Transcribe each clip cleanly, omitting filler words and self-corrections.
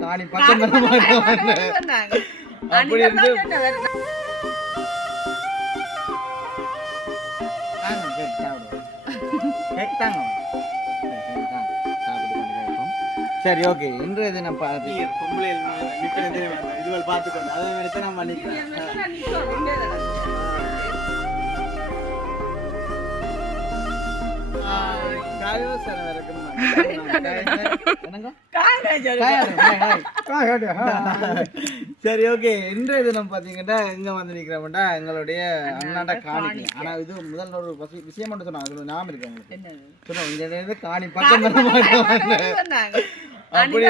காணி பக்கம் அப்படி இருந்து சரி ஓகே இன்றைய தினம் பொம்பளை இதுவரை பார்த்துக்கணும் அதே மாதிரி தான் நான் பண்ணிக்கிறேன் சரி ஓகே இன்றைய தினம் பாத்தீங்கன்னா எங்க வந்து நிக்கிறோம்டா எங்களுடைய அண்ணாண்ட காணி ஆனா இது முதல் ஒரு விஷயம் மட்டும் சொன்னாங்க அதுல ஞாபகம் இருக்கு உங்களுக்கு காணி பக்கம் அப்படி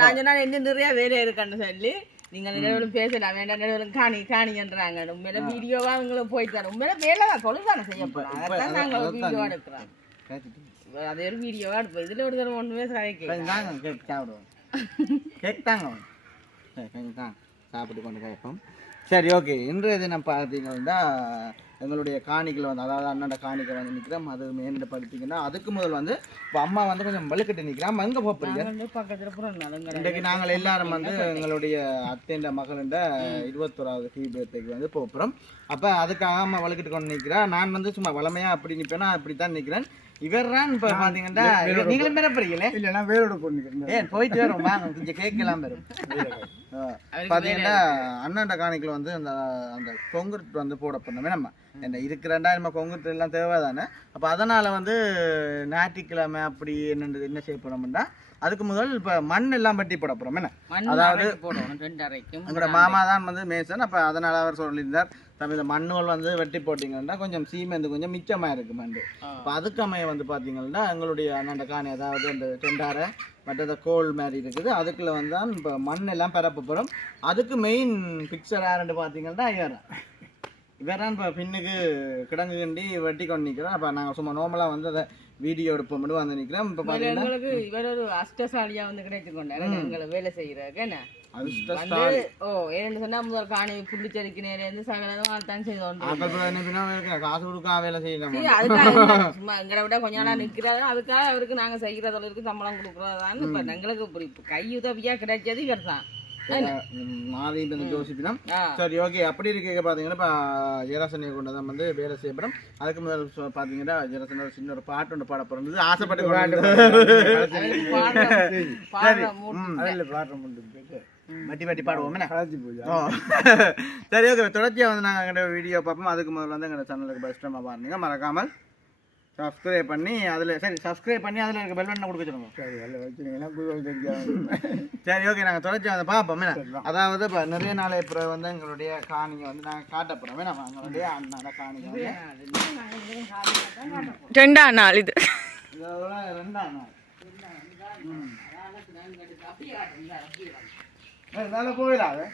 நான் சொன்னா இன்னும் நிறைய வேலை இருக்கான்னு சொல்லி நீங்க நிலவலும் பேசலாம் வேண்டாம் நிலவலும் காணின்றாங்க உண்மையில வீடியோவா அவங்களும் போயிட்டு உண்மையில வேலை தான் தொழில்தானே செய்ய போறோம் அதான் நாங்க வீடியோவா எடுக்கிறோம் அதே ஒரு வீடியோவா எடுப்போம் இதுல ஒரு தடவை ஒண்ணுமே சாப்பிட்டு கொண்டு கேட்போம் சரி ஓகே இன்றைய தினம் பார்த்தீங்கன்னா எங்களுடைய காணிகள் வந்து அதாவது அண்ணாண்ட காணிக்கை வந்து நிற்கிறோம் அது மேனிட பார்த்தீங்கன்னா அதுக்கு முதல் வந்து இப்போ அம்மா வந்து கொஞ்சம் வலுக்கட்டு நிற்கிறோம் எங்கே போகிறீங்க இன்றைக்கு நாங்கள் எல்லாரும் வந்து எங்களுடைய அத்தைண்ட மகளிண்ட 21வது பர்த்டேக்கு வந்து போகிறோம் அப்போ அதுக்காக அம்மா வலுக்கட்டு கொண்டு நிற்கிறேன் நான் வந்து சும்மா வளமையாக அப்படி நிற்பேன்னா அப்படி தான் நிற்கிறேன் இவர்தான் இப்போ பார்த்தீங்கன்னா நீங்களும் பெற போறீங்களே இல்லை நான் வேலோட போனிக்கிறேன் ஏன் போயிட்டு வரோம் வாங்க கொஞ்சம் கேட்கலாம் வரும் பார்த்தீங்கன்னா அண்ணாண்ட காணிக்கில் வந்து அந்த கொங்குட் வந்து போட போனோமே நம்ம என்ன இருக்கிறண்டா நம்ம கொங்குட் எல்லாம் தேவை தானே அப்போ அதனால் வந்து ஞாயிற்றுக்கிழமை அப்படி என்ன செய்ய போனோம்னா அதுக்கு முதல் இப்போ மண் எல்லாம் பட்டி போட போகிறோம் என்ன அதாவது எங்களோட மாமா தான் வந்து மேசன் அப்போ அதனால் அவர் சொல்லியிருந்தார் தம்பி இந்த மண்ணுகள் வந்து வெட்டி போட்டிங்கன்னா கொஞ்சம் சீமெந்து கொஞ்சம் மிச்சமாக இருக்குது மண் இப்போ அதுக்கமைய வந்து பார்த்தீங்கன்னா எங்களுடைய அண்ணாண்ட காணி அதாவது அந்த டெண்டாரை மற்ற கோல் மாதிரி இருக்குது அதுக்குள்ள வந்து தான் இப்போ மண் எல்லாம் பரப்ப போகிறோம் அதுக்கு மெயின் பிக்சர் யாருன்னு பார்த்தீங்கன்னா இவரான் இப்போ பின்னுக்கு கிடங்கு கண்டி வெட்டி கொண்டு நிற்கிறோம் அப்போ நாங்கள் சும்மா நார்மலாக வந்து அதை வீடியோ எடுப்ப மட்டும் வந்து நிற்கிறோம் இப்போ எங்களுக்கு இவர் ஒரு அஷ்டசாலியா வந்து கிடைச்சு கொண்டாரு எங்களை வேலை செய்யறாங்க என்ன ஓ ஏன்னு சொன்னா முதல் காணி புள்ளி செடிக்கு நேரம் சகலம் தான் செய்தோம் காசு கொடுக்கா வேலை செய்யலாம் சும்மா எங்களை விட கொஞ்ச நாளா நிற்கிறாரு அதுக்காக அவருக்கு நாங்க செய்கிற தொழிலுக்கு சம்பளம் கொடுக்குறதான்னு இப்ப எங்களுக்கு கை உதவியா கிடைச்சது இவர் தான் யோசிப்பினோம் சரி ஓகே அப்படி இருக்க பாத்தீங்கன்னா இப்போ ஜெயராசனை கொண்டு தான் வந்து வேலை செய்யப்படும் அதுக்கு முதல் பாத்தீங்கன்னா ஜெயராசன் ஒரு சின்ன ஒரு பாட்டு ஒன்று பாட போறது ஆசைப்பட்டு வட்டி வட்டி பாடுவோம் சரி ஓகே தொடர்ச்சியா வந்து நாங்கள் எங்கள் வீடியோ பார்ப்போம் அதுக்கு முதல்ல வந்து எங்கள் சேனலுக்கு பெஸ்ட்டாக பாருங்க மறக்காமல் சப்ஸ்கிரைப் பண்ணி அதில் சரி சப்ஸ்கிரைப் பண்ணி அதில் இருக்க பெல் பட்டனை கொடுக்க சொல்லுங்க சரி அதில் வச்சுருங்கன்னா சரி ஓகே நாங்கள் தொடர்ச்சி அதை பார்ப்போம் அதாவது இப்போ நிறைய நாளை அப்புறம் வந்து எங்களுடைய காணியை வந்து நாங்கள் காட்ட போகிறோம் வேணாம் எங்களுடைய அண்ணாட காணியை ரெண்டாம் நாள் இது இதோட ரெண்டாம் நாள் வேலை போயிடாது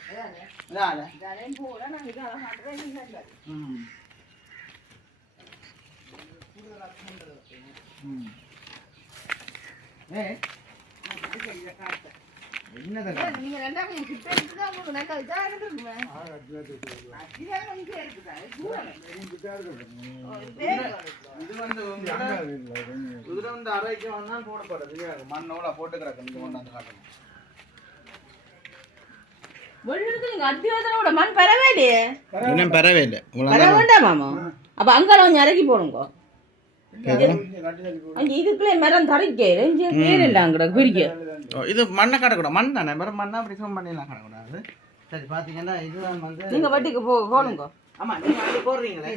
அரைக்கு வந்தால் போடப்படுறது மண்ணோட போட்டு கிடக்கு கொண்டாந்து காட்டணும் மண் பரவே இல்லையே இன்னும் பரவே இல்லை வேண்டாமாமா அப்ப அங்கால கொஞ்சம் இறக்கி போடுங்க இதுக்குள்ளே மரம் தரைக்க பிரிக்க இது மண்ணை கடக்கூடாது மண் தானே மரம் மண்ணா அப்படி மண்ணெல்லாம் கடக்கூடாது சரி பாத்தீங்கன்னா இதுதான் வந்து நீங்க வட்டிக்கு போடுங்க ஆமா நீங்க அது போடுறீங்களே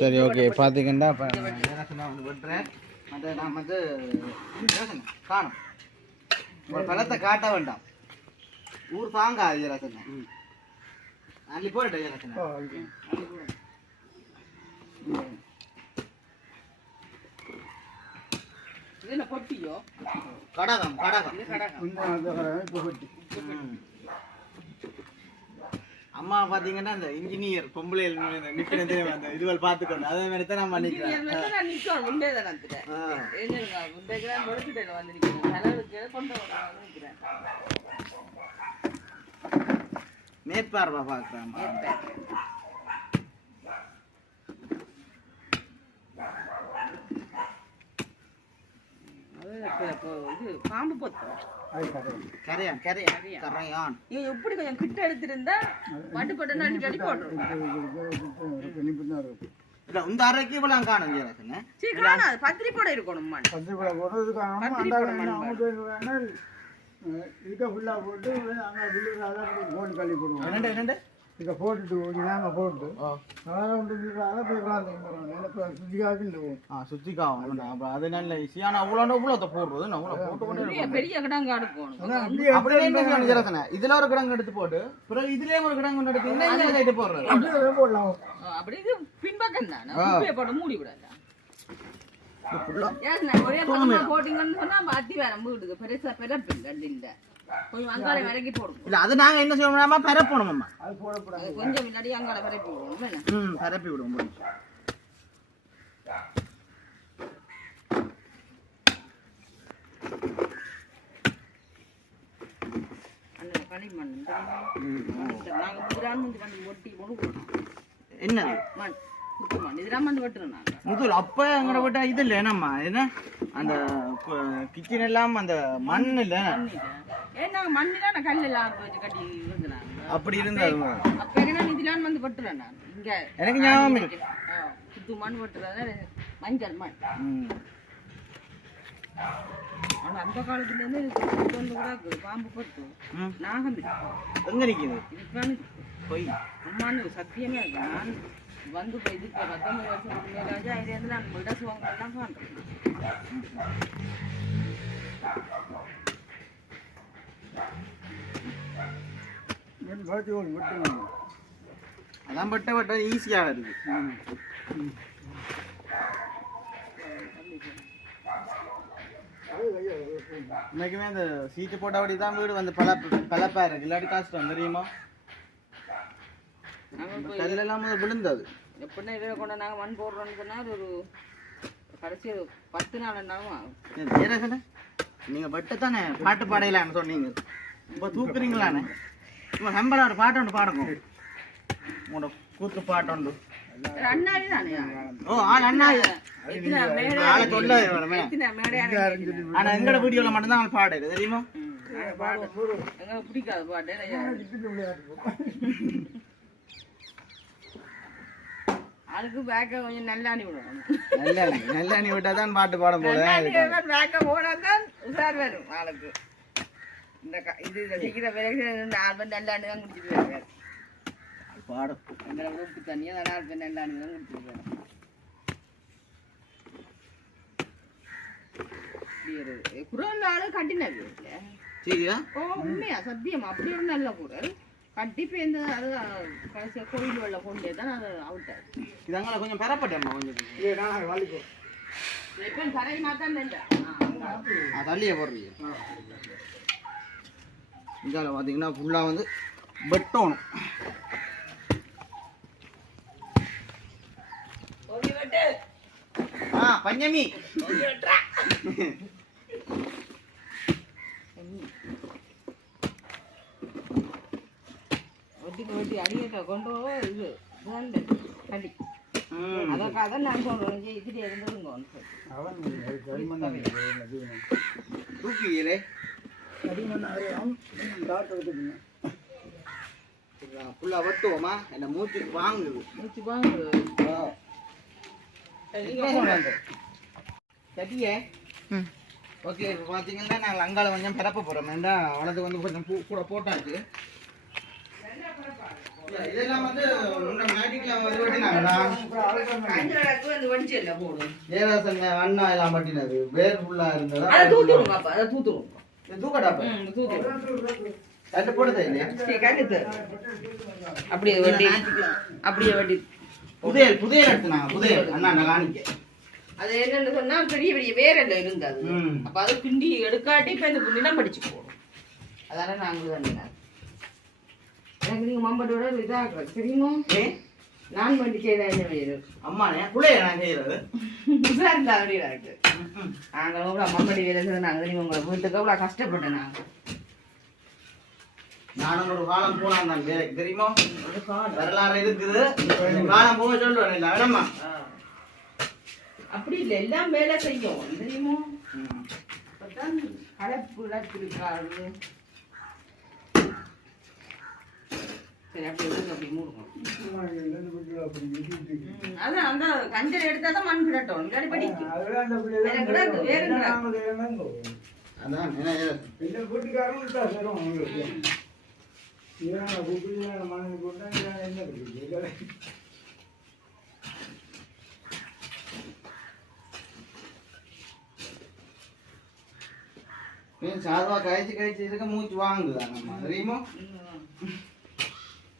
சரி ஓகே பாத்தீங்கன்னா வந்து வெட்டுறேன் நான் வந்து காணும் ஒரு பழத்தை காட்ட வேண்டாம் ஊர் தாங்காது ஜெராசன் அள்ளி போடட்டா ஜெராசன் என்ன பொட்டியோ கடகம் அம்மா பாத்தீங்கன்னா அந்த இன்ஜினியர் பொம்பளை நிற்கிறது அந்த இதுவரை பார்த்துக்கணும் அதே மாதிரி தான் நான் பண்ணிக்கிறேன் மேற்பார்வை பார்க்குறேன் இது பாம்பு பொத்தம் கரையான் இவன் எப்படி கொஞ்சம் கிட்ட எடுத்திருந்தா பட்டு பட்டு நடி அடி போட்டுருவோம். இல்ல இந்த அறைக்கு இவ்வளவு காணும் சரி காணாது பத்திரி போட இருக்கணும் மண் பத்திரி போடுறது காணும் இதுக்கு ஃபுல்லாக போட்டு அங்கே விழுறாங்க ஃபோன் கழுவி போடுவோம். இதை போட்டுட்டு நாங்கள் போட்டு அதெல்லாம் ஒன்று விழுறாங்க போய் உட்காந்து சுத்திக்காக இல்லைவோம். சுத்திக்காவும் அப்புறம் அது நல்ல ஈஸியான அவ்வளோ இவ்வளோத்த போடுறது அவ்வளோ போட்டு கொண்டு பெரிய கிடங்கு அடுக்கணும். அப்படியே என்ன செய்யணும் இதுல ஒரு கிடங்கு எடுத்து போட்டு பிறகு இதுலயே ஒரு கிடங்கு ஒன்று எடுத்தீங்கன்னா இந்த சைடு போடுறது அப்படியே போடலாம். அப்படி இது பின்பக்கம் தானே குப்பையை போட்டு மூடி விடாது. போட்டீங்கன்னு சொன்னா மாத்தி வேற வீட்டுக்கு பெருசா பெறப்பில்லை இல்லை கொஞ்சம் அங்காள விலகி போடுவோம். இல்ல அது நாங்க என்ன செய்வோம்னா பரப்பணும்மா. அது போடக்கூடாது. கொஞ்சம் முன்னாடி அங்காள பரப்பி விடுவோம். பரப்பி விடுவோம். அந்த களிமண் நாங்க புதுரான் வந்து பண்ணி ஒட்டி போடுவோம். என்னது மண் மண் இதெல்லாம் வந்து வெட்டுறோம் நாங்க முதல் அப்ப எங்கட விட்டா இது இல்லை என்னம்மா என்ன அந்த கிச்சன் எல்லாம் அந்த மண் இல்ல ஏன்னா மண்ணில கல் எல்லாம் வச்சு கட்டி இருந்தாங்க. அப்படி இருந்தது அப்ப என்ன இதெல்லாம் வந்து வெட்டுறேன் நான் இங்க எனக்கு ஞாபகம் இருக்கு. புது மண் வெட்டுறத மஞ்சள் மண். ஆனா அந்த காலத்துல இருந்து வந்து கூட பாம்பு பட்டு நாகம் எங்க நிக்குது போய் அம்மான்னு சத்தியமே இருக்கு. நான் வந்து போய் இதுக்கு 19 வருஷத்துக்கு மேலாச்சு அதுலேருந்து நான் விட சுவங்கள்லாம் காண்றேன். அதான் பட்ட ஈஸியாக இருக்கு. இன்னைக்குமே அந்த சீட்டு போட்டபடி தான் வீடு வந்து பலப்பா இருக்கு. இல்லாட்டி கஷ்டம் தெரியுமா கல்லெல்லாம் விழுந்தது. எப்படின்னா இதில் கொண்டு நாங்கள் மண் போடுறோம்னு சொன்னால் ஒரு கடைசி 10 நாள் என்னாலும் ஆகும். நீங்கள் பட்டு தானே பாட்டு பாடையிலான்னு சொன்னீங்க. இப்போ தூக்குறீங்களானே இப்போ ஹம்பரா ஒரு பாட்டு ஒன்று பாடுங்க. உங்களோட கூத்து பாட்டு ஒன்று அண்ணாடி தானே. ஓ ஆள் அண்ணா ஆளை சொல்ல. ஆனால் எங்களோட வீடியோவில் மட்டும்தான் ஆள் பாடுது தெரியுமா. எங்களுக்கு பிடிக்காது பாட்டு. அதுக்கு பேக்க கொஞ்சம் நல்லாணி விடணும். நல்லாணி விட்டா தான் பாட்டு பாட போறேன். பேக்க போனா தான் உசார் வரும் ஆளுக்கு. இந்த இது செய்கிற பிறகு இந்த ஆல்பம் நல்லாணி தான் குடிச்சிட்டு வருவார். பாடம் எங்களை உப்பு தண்ணியாக நல்லா இருப்பேன் நல்லாணி தான் குடிச்சிட்டு வருவார். குரல் ஆளு கட்டினது சரியா? ஓ உண்மையா சத்தியமா அப்படி ஒரு நல்ல குரல் கட்டி பேருந்து அது கடைசியாக கோயில் வெள்ள கொண்டே தான் அது அவுட்டாரு. இதங்களை கொஞ்சம் பெறப்பட்டேம்மா கொஞ்சம் எப்போ தரையினா தான் தள்ளியே போடுறீங்க. இதால பார்த்தீங்கன்னா ஃபுல்லாக வந்து வெட்டணும். பஞ்சமி வெட்டி அடிக்க கொண்டு இது களி அதற்காக நான் சொல்றேன் இதுல இருந்துருங்க தூக்கிலே ஃபுல்லாக வெட்டுவோமா என்ன மூச்சுக்கு வாங்குது சட்டியே. ஓகே இப்போ பார்த்தீங்கன்னா நாங்கள் அங்கால கொஞ்சம் பரப்ப போகிறோம். வேண்டாம் வளர்த்து வந்து கொஞ்சம் பூ கூட போட்டாச்சு. இதெல்லாம் வந்து மேட்டிக்லாம் வந்து வெட்டினாங்களா ஏதாசங்க அண்ணா எல்லாம் பட்டினது வேர் ஃபுல்லாக இருந்தது. தூக்கடா கட்டு போடுது அப்படியே வெட்டி அப்படியே வெட்டி புதையல் எடுத்துனாங்க. புதையல் அண்ணா காணிக்க அது என்னன்னு சொன்னா பெரிய பெரிய வேரல்ல இருந்தது. அப்ப அதை பிண்டி எடுக்காட்டி இப்ப இந்த நிலம் படிச்சு போடும். அதனால நாங்களும் வந்தேன். எனக்கு நீங்க மாம்பட்டோட இதாக தெரியுமா? நான் வண்டி செய்த என்ன வேறு அம்மாண்ணே பிள்ளைய நான் செய்யறது இருந்தா அப்படியா இருக்கு. நாங்கள் கூட மம்படி வேலை செய்ய நாங்கள் தெரியும் உங்களை வீட்டுக்கு அவ்வளோ கஷ்டப்பட்டேன். நாங்கள் நானும் ஒரு காலம் போனான் தான் வேலைக்கு தெரியுமா. வரலாறு இருக்குது. காலம் போக சொல்லுவேன் இல்லை வேணம்மா. அப்படி இல்லை எல்லாம் வேலை செய்யும் தெரியுமோ. இப்பதான் கலப்பு இழப்பிருக்காரு. சரி அப்படி மூடுங்க. அதான் அந்த கஞ்சல் எடுத்தாதான் மண் கிடட்டும் இல்லாடி படிக்கும். அதான் என்ன வீட்டுக்காரங்க தரும் உங்களுக்கு மணல் போட்டா என்ன இருக்கு. சாதுவா கழிச்சு இருக்க மூச்சு வாங்குதான் நம்ம தெரியுமா.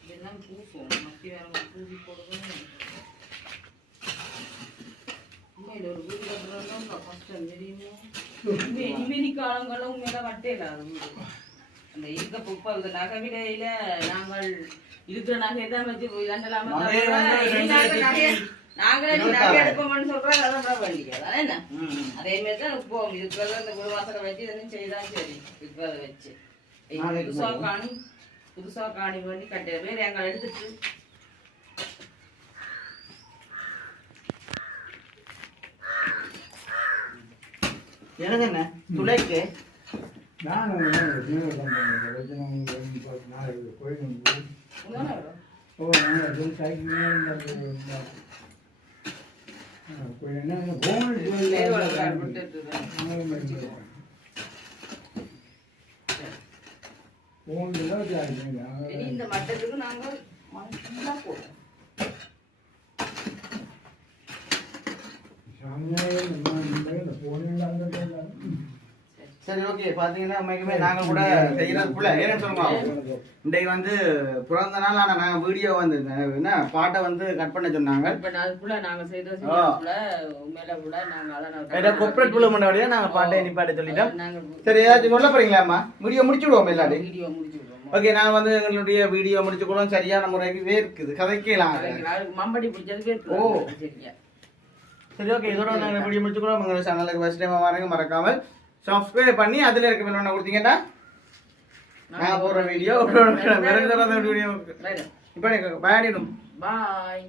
இதெல்லாம் பூசும் மத்தி வேற பூசி போடுறது. உண்மையில ஒரு வீடு கட்டுறதுன்னா கஷ்டம் தெரியுமோ. இனிமேனி காலங்களும் உண்மையில வட்டையில அது அந்த இருக்க புப்ப அந்த நகை விலையில நாங்கள் இருக்கிற நகை தான் வச்சு இதண்டலாம நாங்களே நகை எடுப்போம்னு சொல்றோம். அதை விட வேண்டியது என்ன அதே மாதிரி தான் இப்போ இருக்கிறத அந்த ஒரு வாசலை வச்சு இதெல்லாம் செய்தான் சரி இருக்கிறத வச்சு புதுசா காணி பண்ணி கட்ட வேற எங்களை எடுத்துட்டு எனக்கு என்ன துளைக்கு இந்த மட்டத்துக்கு நாங்கள் போடுவோம். சரி ஓகே பாத்தீங்கன்னா உண்மைக்குமே நாங்கள் கூட செய்யறதுக்குள்ள ஏன்னு சொல்லுங்க. இன்றைக்கு வந்து பிறந்த நாள் ஆனால் நாங்கள் வீடியோ வந்து என்ன பாட்டை வந்து கட் பண்ண சொன்னாங்க. அதுக்குள்ள நாங்கள் செய்த உண்மையில கூட நாங்கள் ஏதோ கொப்பரேட் புள்ள முன்னாடியே நாங்கள் பாட்டை நிப்பாட்ட சொல்லிட்டோம். சரி ஏதாச்சும் சொல்ல போறீங்களாம்மா? வீடியோ முடிச்சு விடுவோம் எல்லாரும். வீடியோ முடிச்சு விடுவோம். ஓகே நான் வந்து எங்களுடைய வீடியோ முடிச்சுக்கூட சரியான முறைக்கு வேர்க்குது கதைக்கலாம். மம்படி பிடிச்சது ஓ சரி ஓகே இதோட நாங்கள் வீடியோ முடிச்சுக்கூட உங்களோட சேனலுக்கு ஃபர்ஸ்ட் டைம் வரீங்க மறக்காமல் சப்ஸ்கிரைப் பண்ணி அதில் இருக்க வேணும் கொடுத்தீங்கன்னா நான் போடுற வீடியோ வீடியோ இப்போ பாடிடும். பாய்.